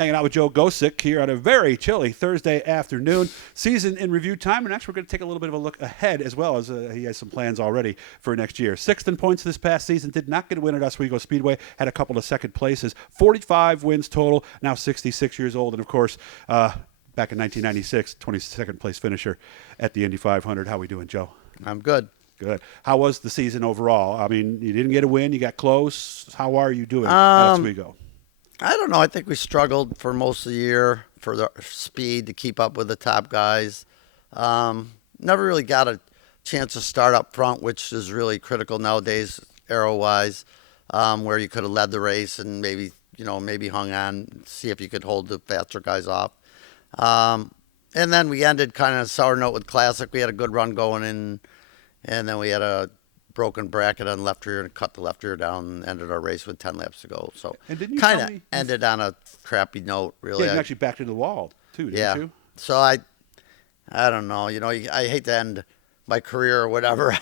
Hanging out with Joe Gosek here on a very chilly Thursday afternoon. Season in review time, and actually we're going to take a little bit of a look ahead as well, as he has some plans already for next year. Sixth in points this past season, did not get a win at Oswego Speedway, had a couple of second places, 45 wins total, now 66 years old, and of course, back in 1996, 22nd place finisher at the Indy 500. How we doing, Joe? I'm good. Good. How was the season overall? I mean, you didn't get a win, you got close. How are you doing at Oswego? I don't know. I think we struggled for most of the year for the speed to keep up with the top guys. Never really got a chance to start up front, which is really critical nowadays, arrow-wise, where you could have led the race and maybe hung on, see if you could hold the faster guys off. And then we ended kind of sour note with Classic. We had a good run going in, and then we had a broken bracket on the left rear and cut the left rear down and ended our race with 10 laps to go. So kind of ended on a crappy note, really. Yeah, you actually backed into the wall, too, didn't you? So I don't know. I hate to end my career or whatever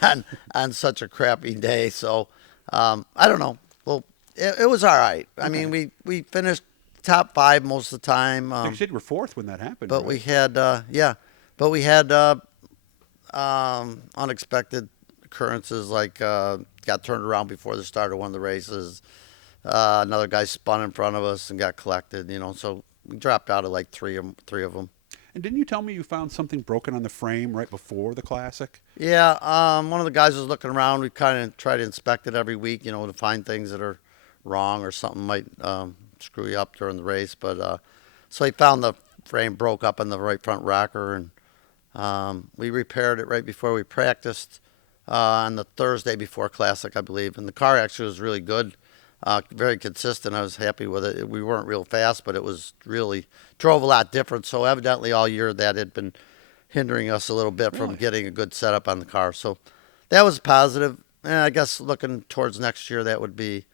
on such a crappy day. So I don't know. Well, it was all right. Okay. I mean, we finished top 5 most of the time. You said you were 4th when that happened. But right? we had unexpected occurrences, like got turned around before the start of one of the races. Another guy spun in front of us and got collected, so we dropped out of like three of them. And didn't you tell me you found something broken on the frame right before the Classic? Yeah, one of the guys was looking around. We kind of try to inspect it every week, to find things that are wrong or something might screw you up during the race. But so he found the frame broke up in the right front rocker, and we repaired it right before we practiced. On the Thursday before Classic, I believe. And the car actually was really good, very consistent. I was happy with it. We weren't real fast, but it was really drove a lot different. So evidently all year that had been hindering us a little bit from getting a good setup on the car. So that was positive. And I guess looking towards next year, that would be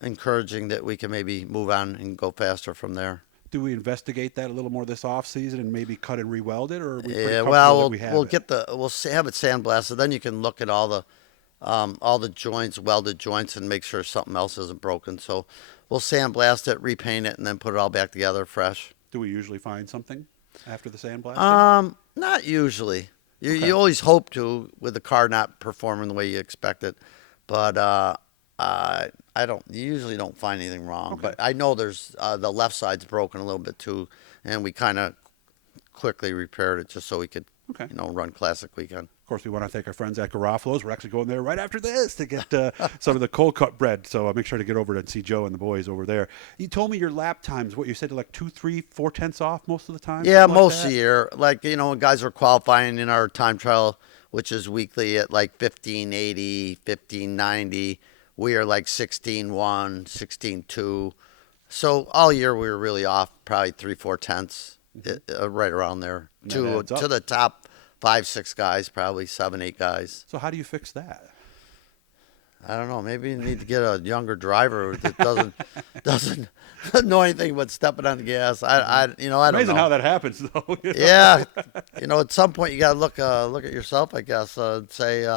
encouraging that we can maybe move on and go faster from there. Do we investigate that a little more this off season and maybe cut and re-weld it, or are we we'll have it sandblasted. Then you can look at all the joints, welded joints, and make sure something else isn't broken. So we'll sandblast it, repaint it, and then put it all back together fresh. Do we usually find something after the sandblasting? Not usually. You always hope to, with the car not performing the way you expect it, but you usually don't find anything wrong. Okay. But I know there's the left side's broken a little bit too, and we kind of quickly repaired it just so we could run Classic weekend. Of course, we want to thank our friends at Garofalo's. We're actually going there right after this to get some of the cold cut bread. So I'll make sure to get over and see Joe and the boys over there. You told me your lap times, what you said, like 2, 3, 4 tenths off most of the time? Yeah, most of the year. Like, when guys are qualifying in our time trial, which is weekly at like 1580, 1590. We are like 16.1, 16.2. So all year we were really off probably 3, 4 tenths, right around there. To the top 5, 6 guys, probably 7, 8 guys. So how do you fix that? I don't know. Maybe you need to get a younger driver that doesn't know anything but stepping on the gas. I don't know. Amazing how that happens, though. Yeah. At some point you got to look at yourself, I guess, and say,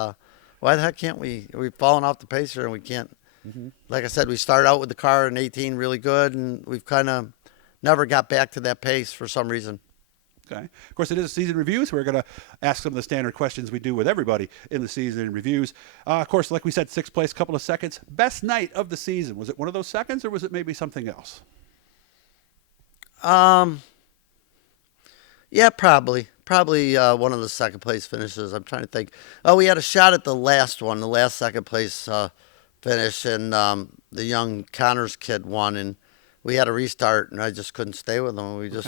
why the heck can't we? We've fallen off the pace here, and we can't. Mm-hmm. Like I said, we started out with the car in 18 really good, and we've kind of never got back to that pace for some reason. Okay. Of course, it is a season review, so we're going to ask some of the standard questions we do with everybody in the season reviews. Of course, like we said, 6th place, couple of seconds. Best night of the season. Was it one of those seconds, or was it maybe something else? Yeah, probably. Probably one of the second place finishes. I'm trying to think. Oh, we had a shot at the last second place finish, and the young Connors kid won, and we had a restart, and I just couldn't stay with them. We just,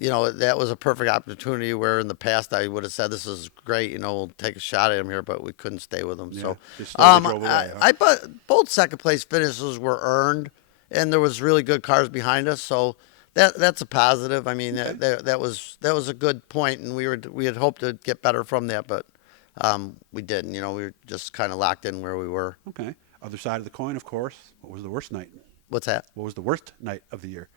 that was a perfect opportunity where in the past I would have said, this is great, we'll take a shot at him here, but we couldn't stay with him. Yeah, so both second place finishes were earned, and there was really good cars behind us, so that's a positive. I mean, that was a good point, and we had hoped to get better from that, but we didn't. We were just kind of locked in where we were. Okay. Other side of the coin, of course. What was the worst night? What's that? What was the worst night of the year?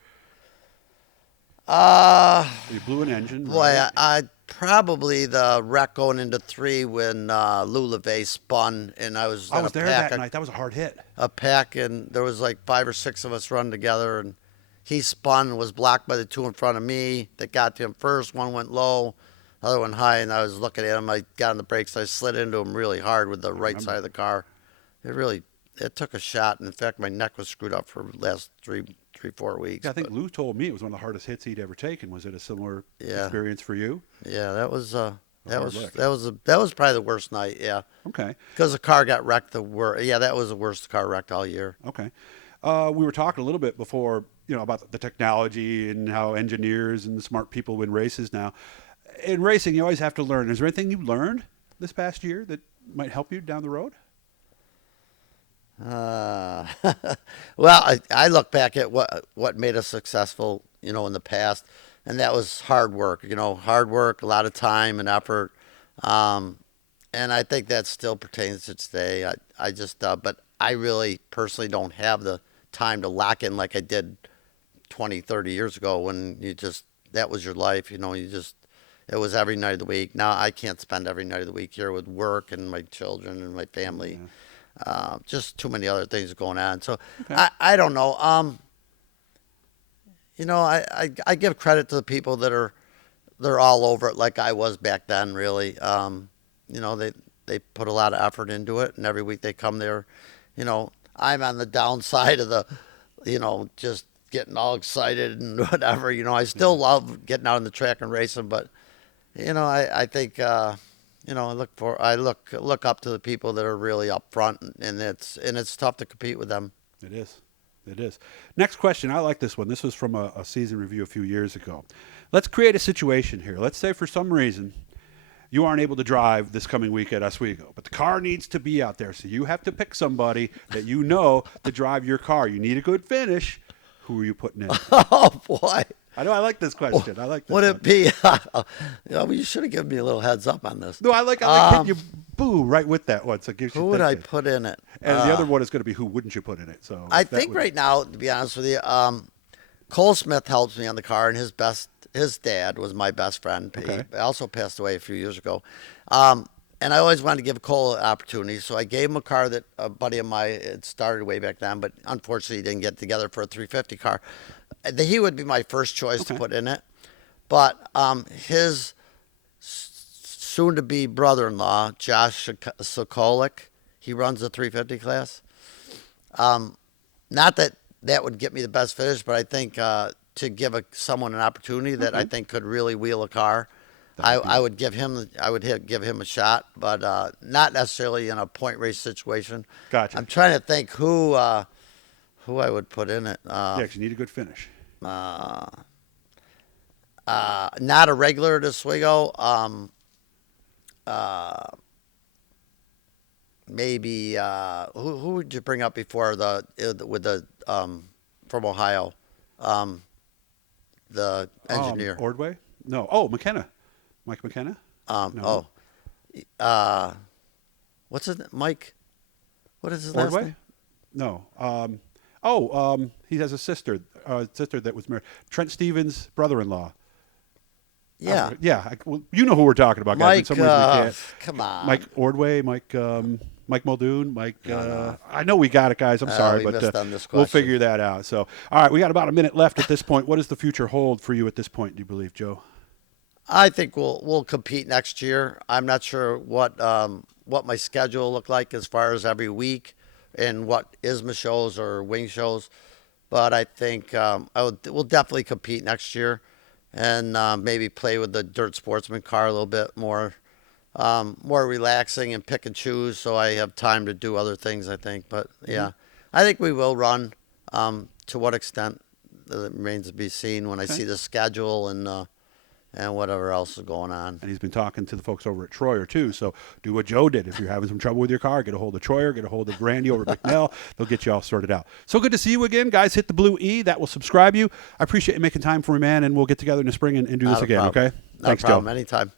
You blew an engine. Boy, right? I probably the wreck going into 3 when Lou LeVay spun, and I was there that night. That was a hard hit. A pack, and there was like 5 or 6 of us running together, and he spun, was blocked by the two in front of me that got to him first. One went low, the other one high, and I was looking at him. I got on the brakes. I slid into him really hard with the right side of the car. It took a shot. And in fact, my neck was screwed up for the last 4 weeks. Yeah, I think Lou told me it was one of the hardest hits he'd ever taken. Was it a similar experience for you? Yeah, that was probably the worst night. Yeah. Okay. Because the car got wrecked. That was the worst car wrecked all year. Okay. We were talking a little bit before, about the technology and how engineers and smart people win races now. In racing, you always have to learn. Is there anything you learned this past year that might help you down the road? Well, I look back at what made us successful, in the past, and that was hard work. Hard work, a lot of time and effort, and I think that still pertains to today. I just, but I really personally don't have the time to lock in like I did 20, 30 years ago when that was your life. It was every night of the week. Now I can't spend every night of the week here with work and my children and my family. Yeah. Just too many other things going on. So okay. I don't know. I give credit to the people they're all over it like I was back then. Really, they put a lot of effort into it, and every week they come there. I'm on the downside of the, just getting all excited and whatever. I still love getting out on the track and racing, but I think. I look up to the people that are really up front, and it's tough to compete with them. It is. Next question. I like this one. This was from a season review a few years ago. Let's create a situation here. Let's say for some reason you aren't able to drive this coming week at Oswego, but the car needs to be out there. So you have to pick somebody that to drive your car. You need a good finish. Who are you putting in? Oh, boy. I know. I like this question. I like this. Would it be? You should have given me a little heads up on this. No, I like hitting you boo right with that one. So it gives you who would I put in it? And the other one is going to be who wouldn't you put in it? So I think right now, to be honest with you, Cole Smith helps me on the car, and his dad was my best friend. Okay. He also passed away a few years ago. And I always wanted to give Cole an opportunity, so I gave him a car that a buddy of mine had started way back then, but unfortunately he didn't get together for a 350 car. He would be my first choice to put in it. But his soon-to-be brother-in-law, Josh Sokolik, he runs the 350 class. Not that would get me the best finish, but I think to give someone an opportunity that I think could really wheel a car, I would give him a shot, but not necessarily in a point race situation. Gotcha. I'm trying to think who I would put in it. Because you need a good finish. Not a regular at Oswego. Maybe who would you bring up before from Ohio, the engineer? Ordway? No. Oh, McKenna. Mike McKenna? No. What's his name? Mike? What is his last name? No. He has a sister that was married. Trent Stevens' brother-in-law. Yeah. You know who we're talking about, guys. Mike, for some reason we can't. Come on. Mike Ordway, Mike Muldoon, No. I know we got it, guys. I'm sorry, but we'll figure that out. So, all right, we got about a minute left at this point. What does the future hold for you at this point, do you believe, Joe? I think we'll compete next year. I'm not sure what my schedule will look like as far as every week and what ISMA shows or wing shows, but I think we'll definitely compete next year and maybe play with the dirt sportsman car a little bit more relaxing and pick and choose so I have time to do other things, I think. But, yeah, I think we will run. To what extent it remains to be seen when I see the schedule and whatever else is going on. And he's been talking to the folks over at Troyer, too. So do what Joe did. If you're having some trouble with your car, get a hold of Troyer, get a hold of Randy over at McNell. They'll get you all sorted out. So good to see you again. Guys, hit the blue E. That will subscribe you. I appreciate you making time for me, man, and we'll get together in the spring and do this again, okay? Thanks, Joe. Anytime.